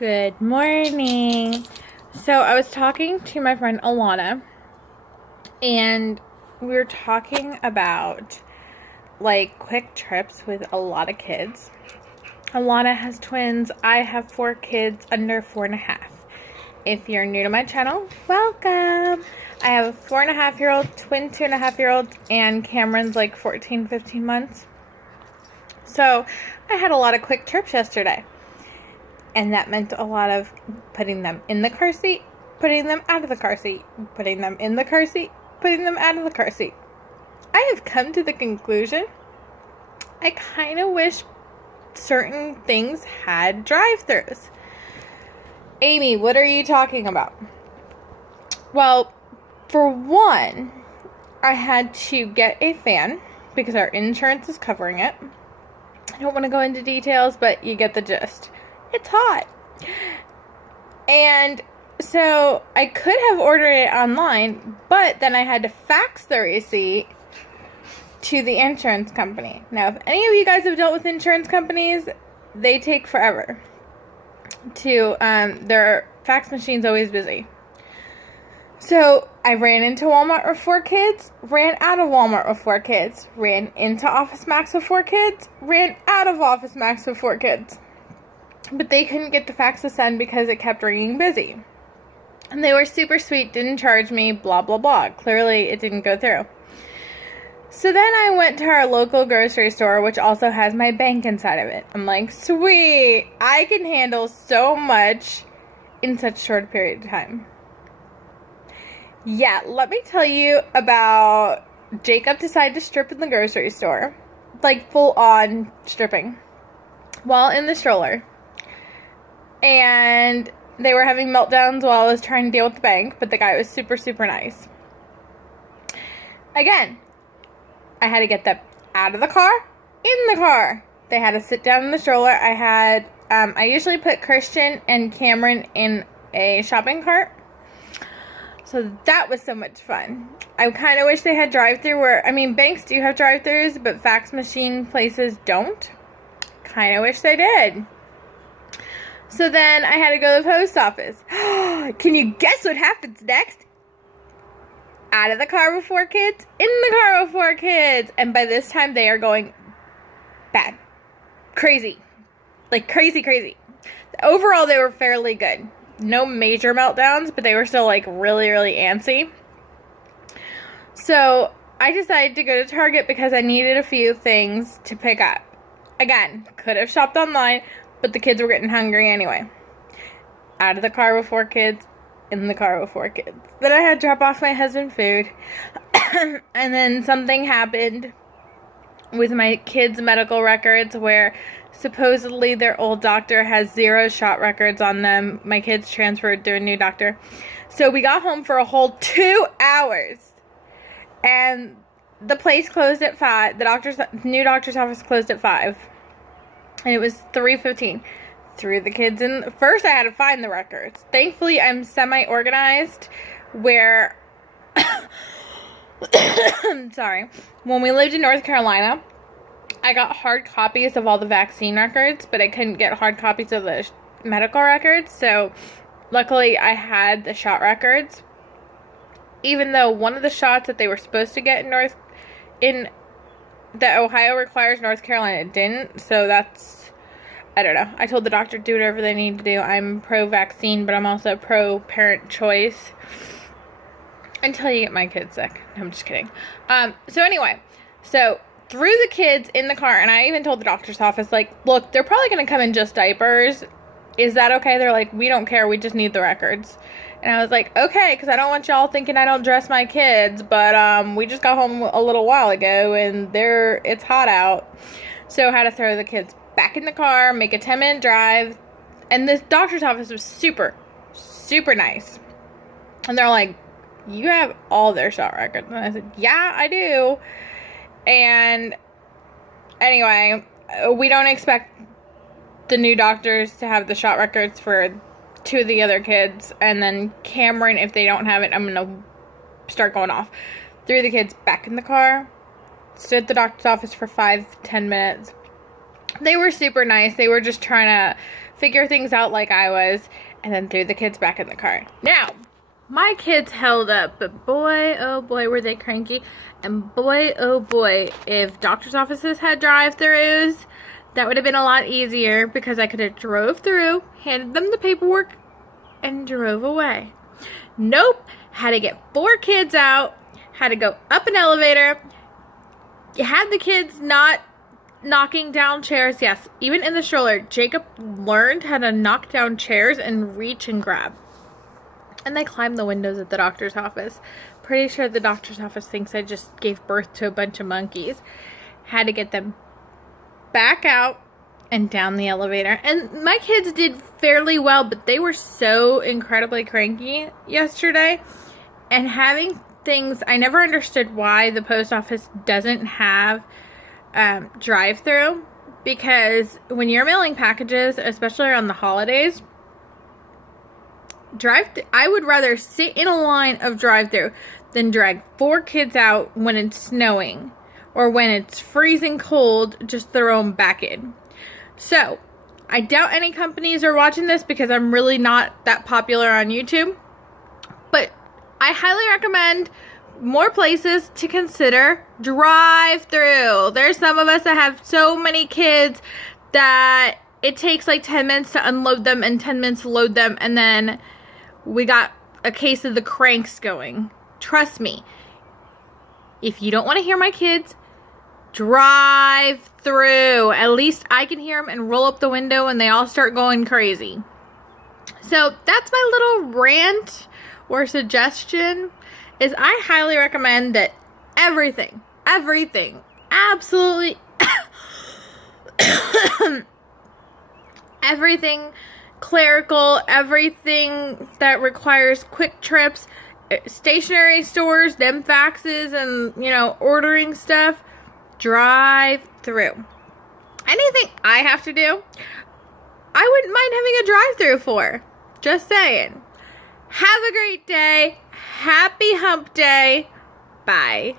Good morning. So I was talking to my friend Alana, and we were talking about like quick trips with a lot of kids. Alana has twins. I have 4 kids under 4.5. If you're new to my channel, welcome. I have a 4.5-year-old, twin 2.5-year-olds, and Cameron's like 14, 15 months. So I had a lot of quick trips yesterday. And that meant a lot of putting them in the car seat, putting them out of the car seat, putting them in the car seat, putting them out of the car seat. I have come to the conclusion I kind of wish certain things had drive-thrus. Amy, what are you talking about? Well, for one, I had to get a fan because our insurance is covering it. I don't want to go into details, but you get the gist. It's hot. And so I could have ordered it online, but then I had to fax the receipt to the insurance company. Now, if any of you guys have dealt with insurance companies, they take forever to, their fax machine's always busy. So I ran into Walmart with 4 kids, ran out of Walmart with 4 kids, ran into Office Max with 4 kids, ran out of Office Max with 4 kids. But they couldn't get the fax to send because it kept ringing busy. And they were super sweet, didn't charge me, blah, blah, blah. Clearly, it didn't go through. So then I went to our local grocery store, which also has my bank inside of it. I'm like, sweet, I can handle so much in such a short period of time. Yeah, let me tell you about Jacob decided to strip in the grocery store. Like, full-on stripping. While in the stroller. And they were having meltdowns while I was trying to deal with the bank, but the guy was super, super nice. Again, I had to get them out of the car, in the car. They had to sit down in the stroller. I usually put Christian and Cameron in a shopping cart. So that was so much fun. I kind of wish they had drive-thru banks do have drive-thrus, but fax machine places don't. Kind of wish they did. So then I had to go to the post office. Can you guess what happens next? Out of the car with 4 kids, in the car with 4 kids. And by this time, they are going bad. Crazy. Like, crazy, crazy. Overall, they were fairly good. No major meltdowns, but they were still, like, really, really antsy. So I decided to go to Target because I needed a few things to pick up. Again, could have shopped online, but the kids were getting hungry anyway. Out of the car with 4 kids, in the car with 4 kids. Then I had to drop off my husband food. And then something happened with my kids' medical records where supposedly their old doctor has 0 shot records on them. My kids transferred to a new doctor. So we got home for a whole 2 hours. And the place closed at 5. The new doctor's office closed at 5. And it was 3:15. Threw the kids in. First, I had to find the records. Thankfully, I'm semi-organized where... Sorry. When we lived in North Carolina, I got hard copies of all the vaccine records, but I couldn't get hard copies of the medical records. So, luckily, I had the shot records. Even though one of the shots that they were supposed to get that Ohio requires, North Carolina didn't, so that's, I don't know. I told the doctor to do whatever they need to do. I'm pro-vaccine, but I'm also pro-parent choice. Until you get my kids sick. I'm just kidding. So anyway, threw the kids in the car, and I even told the doctor's office, like, look, they're probably going to come in just diapers. Is that okay? They're like, we don't care. We just need the records. And I was like, okay, because I don't want y'all thinking I don't dress my kids, but we just got home a little while ago, and it's hot out. So I had to throw the kids back in the car, make a 10-minute drive, and this doctor's office was super, super nice. And they're like, you have all their shot records. And I said, yeah, I do. And anyway, we don't expect the new doctors to have the shot records for 2 of the other kids, and then Cameron, if they don't have it, I'm gonna start going off. Threw the kids back in the car, stood at the doctor's office for 5-10 minutes. They were super nice. They were just trying to figure things out like I was, and then threw the kids back in the car. Now, my kids held up, but boy, oh boy, were they cranky. And boy, oh boy, if doctor's offices had drive-thrus, that would have been a lot easier because I could have drove through, handed them the paperwork, and drove away. Nope, had to get 4 kids out, had to go up an elevator, had the kids not knocking down chairs. Yes, even in the stroller, Jacob learned how to knock down chairs and reach and grab. And they climbed the windows at the doctor's office. Pretty sure the doctor's office thinks I just gave birth to a bunch of monkeys. Had to get them back out and down the elevator. And my kids did fairly well, but they were so incredibly cranky yesterday. And having things, I never understood why the post office doesn't have drive-thru, because when you're mailing packages, especially around the holidays, I would rather sit in a line of drive-thru than drag 4 kids out when it's snowing or when it's freezing cold, just throw them back in. So, I doubt any companies are watching this because I'm really not that popular on YouTube, but I highly recommend more places to consider drive-thru. There's some of us that have so many kids that it takes like 10 minutes to unload them and 10 minutes to load them, and then we got a case of the cranks going. Trust me, if you don't want to hear my kids, drive through. At least I can hear them and roll up the window and they all start going crazy. So that's my little rant or suggestion, is I highly recommend that everything, absolutely everything clerical, everything that requires quick trips, stationery stores, them faxes and, ordering stuff, drive through. Anything I have to do, I wouldn't mind having a drive-through for. Just saying. Have a great day. Happy hump day. Bye.